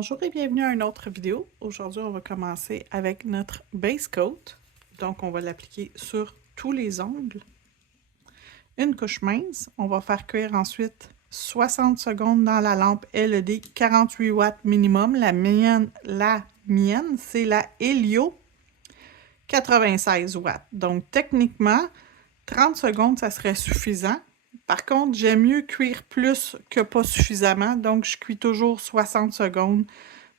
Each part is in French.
Bonjour et bienvenue à une autre vidéo. Aujourd'hui, on va commencer avec notre base coat. Donc, on va l'appliquer sur tous les ongles. Une couche mince. On va faire cuire ensuite 60 secondes dans la lampe LED 48 watts minimum. La mienne c'est la Helio 96 watts. Donc, techniquement, 30 secondes, ça serait suffisant. Par contre, j'aime mieux cuire plus que pas suffisamment, donc je cuis toujours 60 secondes,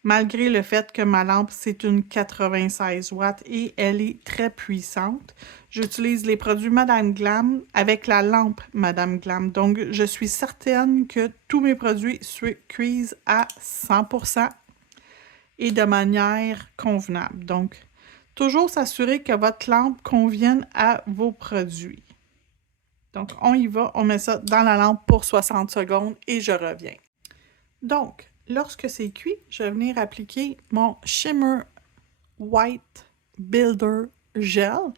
malgré le fait que ma lampe, c'est une 96 watts et elle est très puissante. J'utilise les produits Madame Glam avec la lampe Madame Glam, donc je suis certaine que tous mes produits cuisent à 100% et de manière convenable. Donc, toujours s'assurer que votre lampe convienne à vos produits. Donc, on y va, on met ça dans la lampe pour 60 secondes et je reviens. Donc, lorsque c'est cuit, je vais venir appliquer mon Shimmer White Builder Gel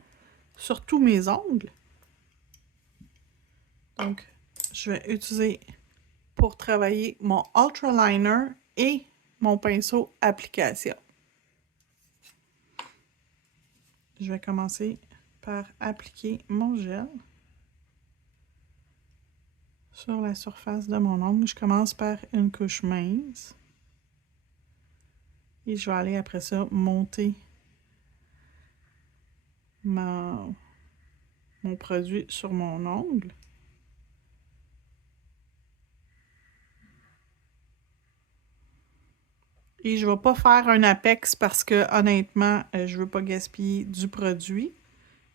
sur tous mes ongles. Donc, je vais utiliser pour travailler mon Ultra Liner et mon pinceau application. Je vais commencer par appliquer mon gel sur la surface de mon ongle. Je commence par une couche mince. Et je vais aller après ça monter mon produit sur mon ongle. Et je ne vais pas faire un apex parce que honnêtement, je ne veux pas gaspiller du produit.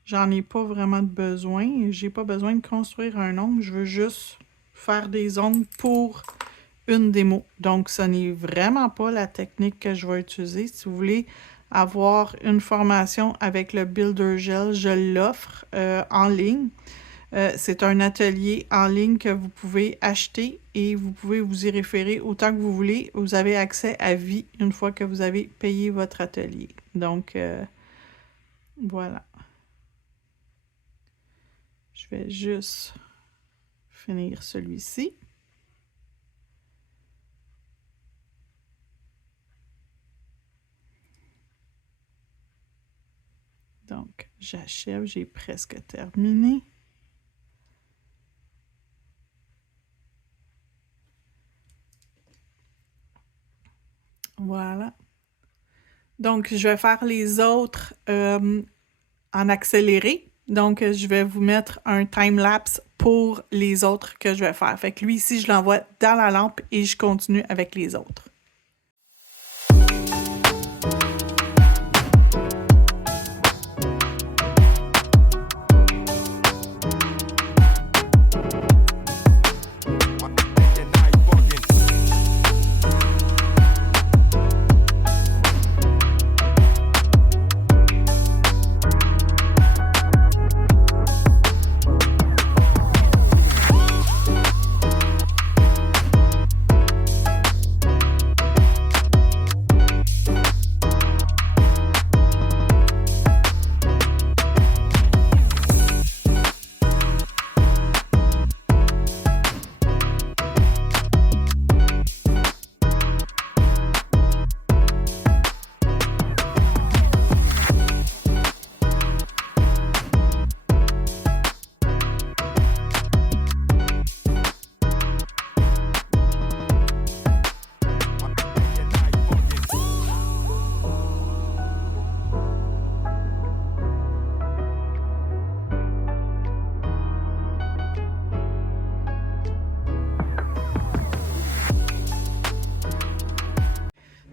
J'en ai pas vraiment de besoin. J'ai pas besoin de construire un ongle. Je veux juste faire des ongles pour une démo. Donc, ce n'est vraiment pas la technique que je vais utiliser. Si vous voulez avoir une formation avec le Builder Gel, je l'offre en ligne. C'est un atelier en ligne que vous pouvez acheter et vous pouvez vous y référer autant que vous voulez. Vous avez accès à vie une fois que vous avez payé votre atelier. Donc, voilà. Je vais juste finir celui-ci. Donc, j'achève, j'ai presque terminé. Voilà. Donc, je vais faire les autres en accéléré. Donc, je vais vous mettre un time-lapse pour les autres que je vais faire. Fait que lui, ici, je l'envoie dans la lampe et je continue avec les autres.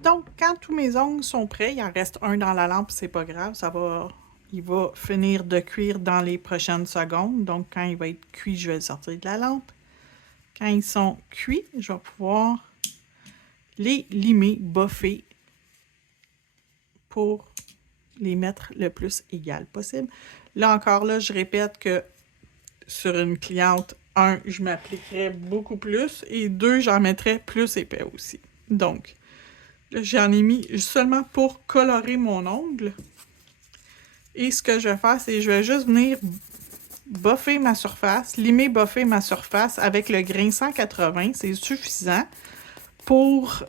Donc, quand tous mes ongles sont prêts, il en reste un dans la lampe, c'est pas grave, il va finir de cuire dans les prochaines secondes. Donc, quand il va être cuit, je vais le sortir de la lampe. Quand ils sont cuits, je vais pouvoir les limer, boffer pour les mettre le plus égal possible. Là encore, là, je répète que sur une cliente, 1, je m'appliquerais beaucoup plus et 2, j'en mettrais plus épais aussi. Donc, j'en ai mis seulement pour colorer mon ongle. Et ce que je vais faire, c'est que je vais juste venir boffer ma surface, limer, boffer ma surface avec le grain 180. C'est suffisant pour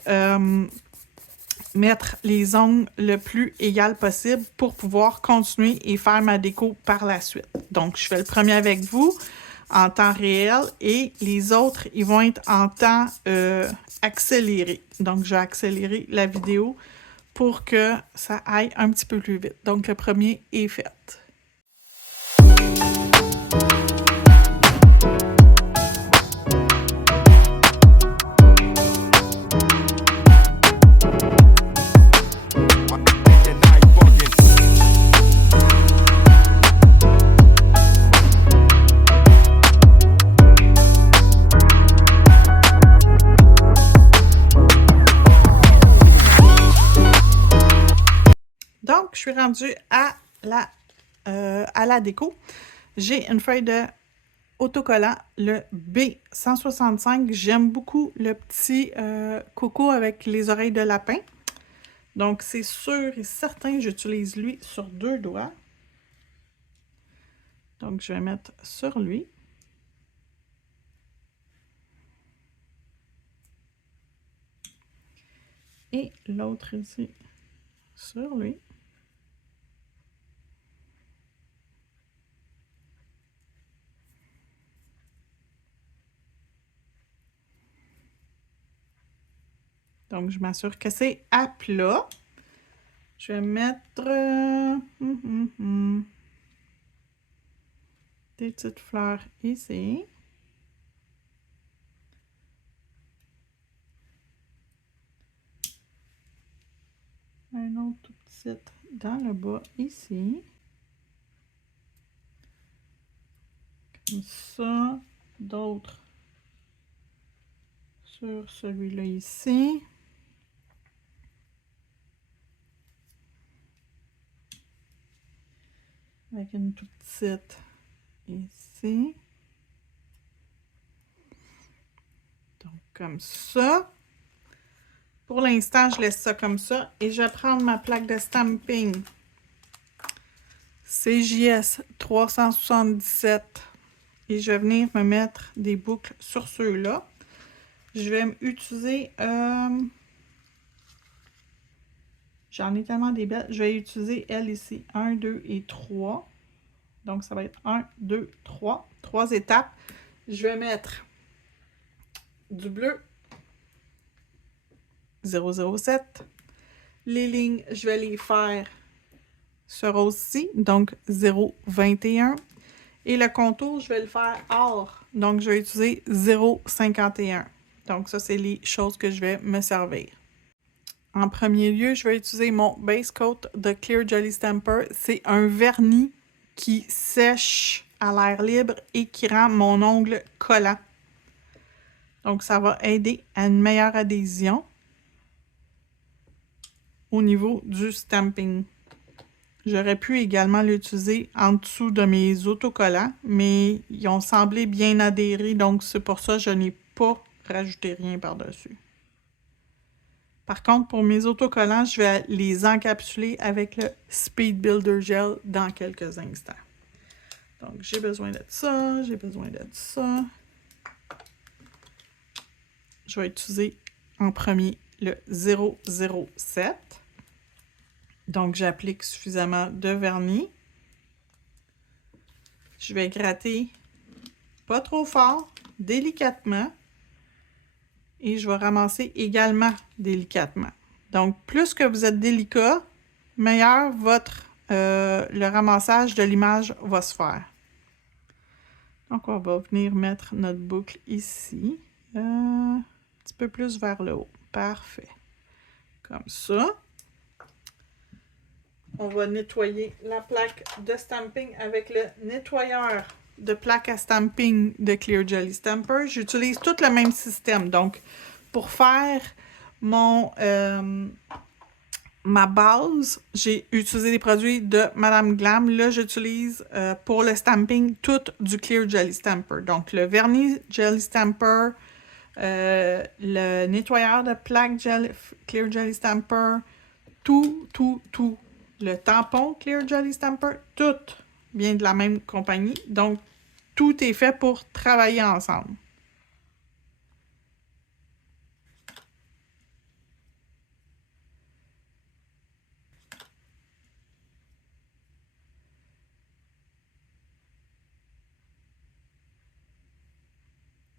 mettre les ongles le plus égal possible pour pouvoir continuer et faire ma déco par la suite. Donc, je fais le premier avec vous en temps réel et les autres, ils vont être en temps accéléré. Donc, je vais accélérer la vidéo pour que ça aille un petit peu plus vite. Donc, le premier est fait. Donc, je suis rendue à la déco. J'ai une feuille de autocollant, le B165. J'aime beaucoup le petit coco avec les oreilles de lapin. Donc, c'est sûr et certain, j'utilise lui sur 2 doigts. Donc, je vais mettre sur lui. Et l'autre ici, sur lui. Donc, je m'assure que c'est à plat. Je vais mettre des petites fleurs ici. Un autre tout petit dans le bas ici. Comme ça. D'autres sur celui-là ici. Avec une toute petite ici. Donc, comme ça. Pour l'instant, je laisse ça comme ça. Et je vais prendre ma plaque de stamping CJS 377. Et je vais venir me mettre des boucles sur ceux-là. Je vais utiliser... j'en ai tellement des belles. Je vais utiliser elle ici. 1, 2 et 3. Donc, ça va être 1, 2, 3. 3 étapes. Je vais mettre du bleu 007. Les lignes, je vais les faire ce rose-ci, donc 0,21. Et le contour, je vais le faire or. Donc, je vais utiliser 0,51. Donc, ça, c'est les choses que je vais me servir. En premier lieu, je vais utiliser mon Base Coat de Clear Jelly Stamper. C'est un vernis qui sèche à l'air libre et qui rend mon ongle collant. Donc, ça va aider à une meilleure adhésion au niveau du stamping. J'aurais pu également l'utiliser en dessous de mes autocollants, mais ils ont semblé bien adhérer, donc c'est pour ça que je n'ai pas rajouté rien par-dessus. Par contre, pour mes autocollants, je vais les encapsuler avec le Speed Builder Gel dans quelques instants. Donc, j'ai besoin de ça, j'ai besoin de ça. Je vais utiliser en premier le 007. Donc, j'applique suffisamment de vernis. Je vais gratter pas trop fort, délicatement. Et je vais ramasser également délicatement. Donc, plus que vous êtes délicat, meilleur le ramassage de l'image va se faire. Donc, on va venir mettre notre boucle ici. Un petit peu plus vers le haut. Parfait. Comme ça. On va nettoyer la plaque de stamping avec le nettoyeur de plaque à stamping de Clear Jelly Stamper. J'utilise tout le même système. Donc, pour faire ma base, j'ai utilisé des produits de Madame Glam. Là, j'utilise pour le stamping tout du Clear Jelly Stamper. Donc, le vernis Jelly Stamper, le nettoyeur de plaque Clear Jelly Stamper, tout. Le tampon Clear Jelly Stamper, tout vient de la même compagnie. Donc, tout est fait pour travailler ensemble.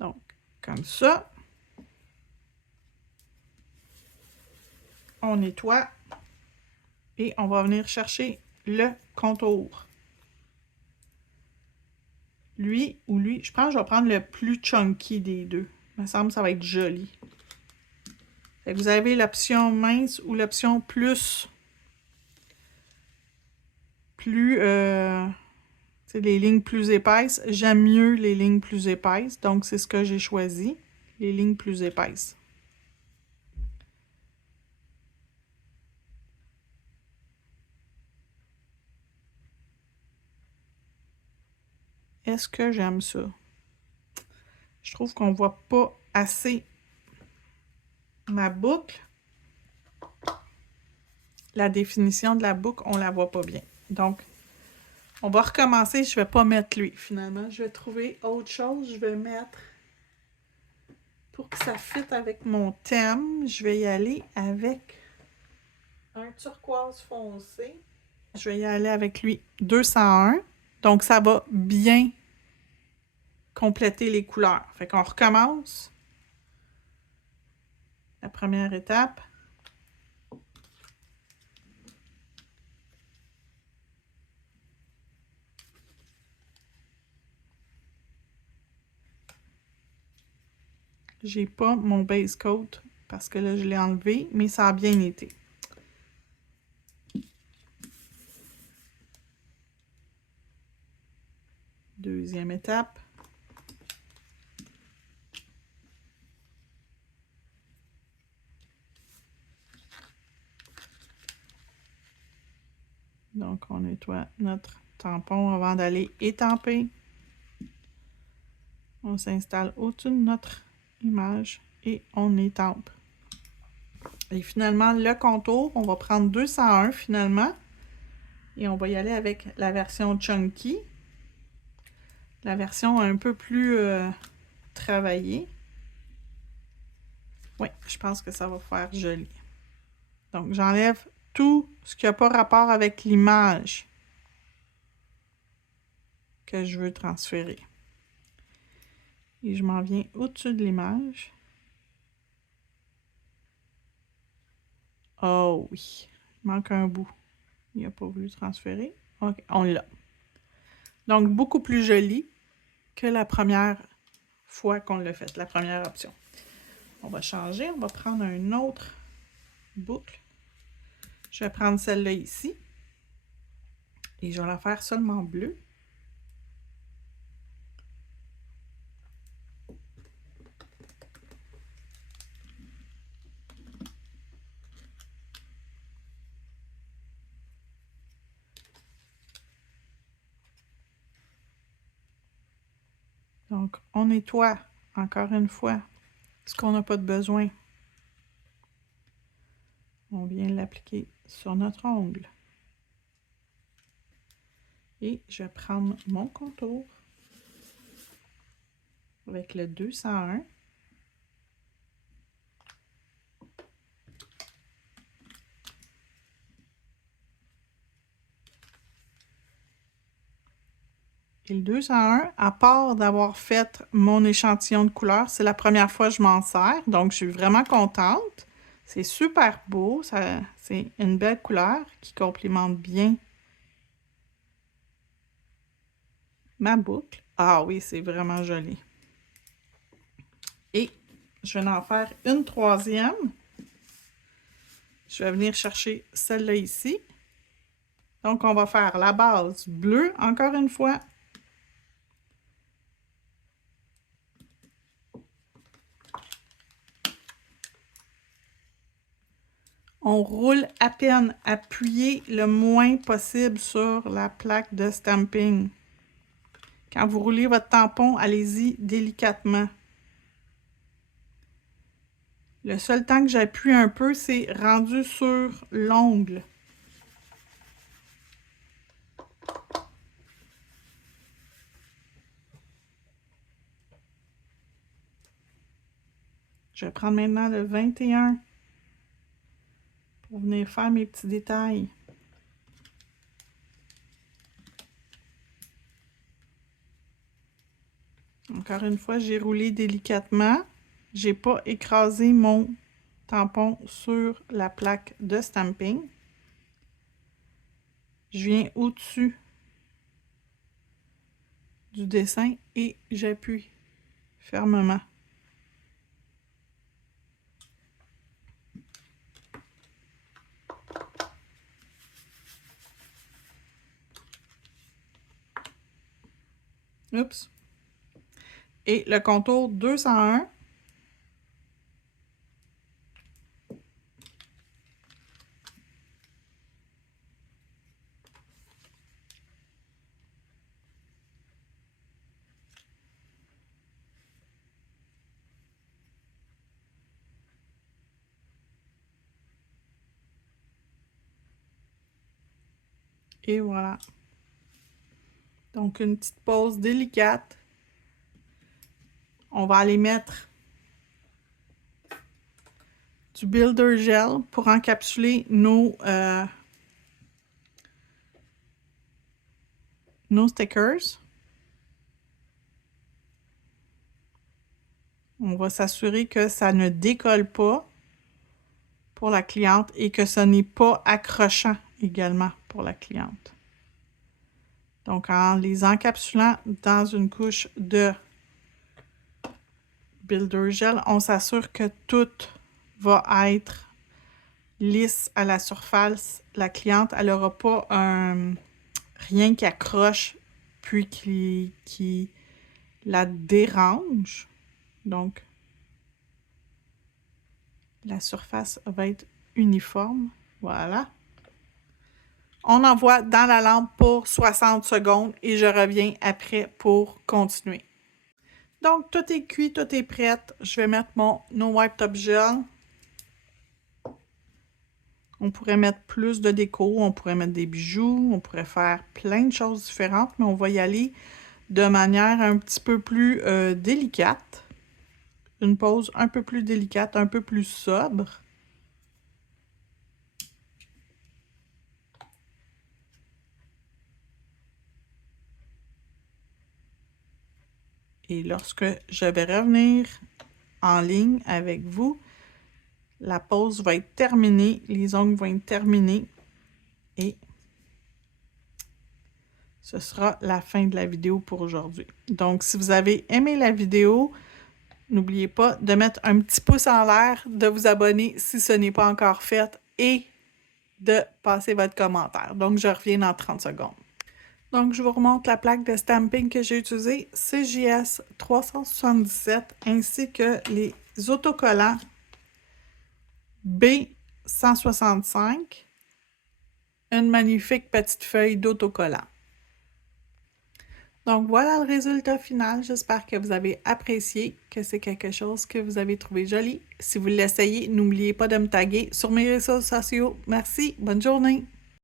Donc, comme ça. On nettoie. Et on va venir chercher le contour. Lui ou lui, je pense que je vais prendre le plus chunky des deux. Il me semble que ça va être joli. Fait que vous avez l'option mince ou l'option plus les lignes plus épaisses. J'aime mieux les lignes plus épaisses, donc c'est ce que j'ai choisi, les lignes plus épaisses. Est-ce que j'aime ça? Je trouve qu'on ne voit pas assez ma boucle. La définition de la boucle, on ne la voit pas bien. Donc, on va recommencer. Je ne vais pas mettre lui, finalement. Je vais trouver autre chose. Je vais mettre, pour que ça fitte avec mon thème, je vais y aller avec un turquoise foncé. Je vais y aller avec lui 201. Donc, ça va bien compléter les couleurs. Fait qu'on recommence. La première étape. J'ai pas mon base coat parce que là, je l'ai enlevé, mais ça a bien été. Deuxième étape. Donc, on nettoie notre tampon avant d'aller étamper. On s'installe au-dessus de notre image et on étampe. Et finalement, le contour, on va prendre 201 finalement. Et on va y aller avec la version chunky. La version un peu plus travaillée. Oui, je pense que ça va faire joli. Donc, j'enlève tout ce qui n'a pas rapport avec l'image que je veux transférer. Et je m'en viens au-dessus de l'image. Oh oui, il manque un bout. Il n'a pas voulu transférer. OK, on l'a. Donc, beaucoup plus joli que la première fois qu'on l'a fait, la première option. On va changer, on va prendre une autre boucle. Je vais prendre celle-là ici. Et je vais la faire seulement bleue. Donc, on nettoie encore une fois ce qu'on n'a pas de besoin. On vient l'appliquer sur notre ongle. Et je vais prendre mon contour avec le 201. Et le 201, à part d'avoir fait mon échantillon de couleurs, c'est la première fois que je m'en sers, donc je suis vraiment contente. C'est super beau, c'est une belle couleur qui complimente bien ma boucle. Ah oui, c'est vraiment joli. Et je vais en faire une troisième. Je vais venir chercher celle-là ici. Donc, on va faire la base bleue, encore une fois. On roule à peine, appuyez le moins possible sur la plaque de stamping. Quand vous roulez votre tampon, allez-y délicatement. Le seul temps que j'appuie un peu, c'est rendu sur l'ongle. Je vais prendre maintenant le 21 pour venir faire mes petits détails. Encore une fois, j'ai roulé délicatement. J'ai pas écrasé mon tampon sur la plaque de stamping. Je viens au-dessus du dessin et j'appuie fermement. Oups. Et le contour 201. Et voilà. Donc, une petite pause délicate. On va aller mettre du Builder Gel pour encapsuler nos stickers. On va s'assurer que ça ne décolle pas pour la cliente et que ce n'est pas accrochant également pour la cliente. Donc, en les encapsulant dans une couche de Builder Gel, on s'assure que tout va être lisse à la surface. La cliente, elle n'aura pas rien qui accroche puis qui la dérange. Donc, la surface va être uniforme. Voilà. On envoie dans la lampe pour 60 secondes et je reviens après pour continuer. Donc, tout est cuit, tout est prêt. Je vais mettre mon No Wipe Top Gel. On pourrait mettre plus de déco, on pourrait mettre des bijoux, on pourrait faire plein de choses différentes, mais on va y aller de manière un petit peu plus délicate. Une pose un peu plus délicate, un peu plus sobre. Et lorsque je vais revenir en ligne avec vous, la pose va être terminée, les ongles vont être terminés et ce sera la fin de la vidéo pour aujourd'hui. Donc, si vous avez aimé la vidéo, n'oubliez pas de mettre un petit pouce en l'air, de vous abonner si ce n'est pas encore fait et de passer votre commentaire. Donc, je reviens dans 30 secondes. Donc, je vous remonte la plaque de stamping que j'ai utilisée, CJS 377, ainsi que les autocollants B165, une magnifique petite feuille d'autocollant. Donc, voilà le résultat final. J'espère que vous avez apprécié, que c'est quelque chose que vous avez trouvé joli. Si vous l'essayez, n'oubliez pas de me taguer sur mes réseaux sociaux. Merci, bonne journée!